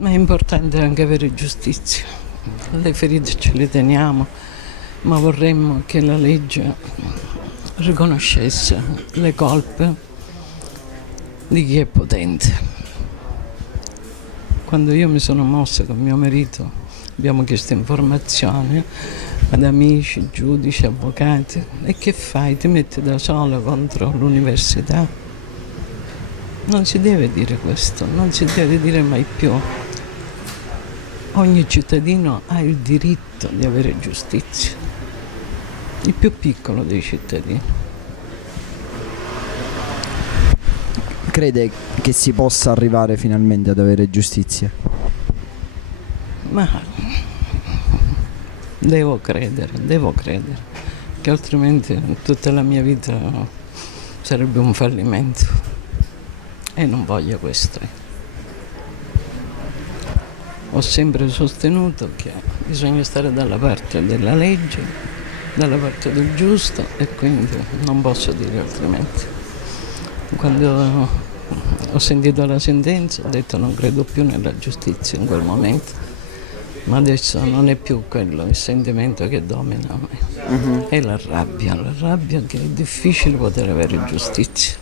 Ma è importante anche avere giustizia. Le ferite ce le teniamo, ma vorremmo che la legge riconoscesse le colpe di chi è potente. Quando io mi sono mossa con mio marito abbiamo chiesto informazioni ad amici, giudici, avvocati. E che fai? Ti metti da solo contro l'università? Non si deve dire questo, non si deve dire mai più. Ogni cittadino ha il diritto di avere giustizia, il più piccolo dei cittadini. Crede che si possa arrivare finalmente ad avere giustizia? Ma devo credere, che altrimenti tutta la mia vita sarebbe un fallimento e non voglio questo. Ho sempre sostenuto che bisogna stare dalla parte della legge, dalla parte del giusto e quindi non posso dire altrimenti. Quando ho sentito la sentenza ho detto non credo più nella giustizia in quel momento, ma adesso non è più quello il sentimento che domina a me, è la rabbia che è difficile poter avere giustizia.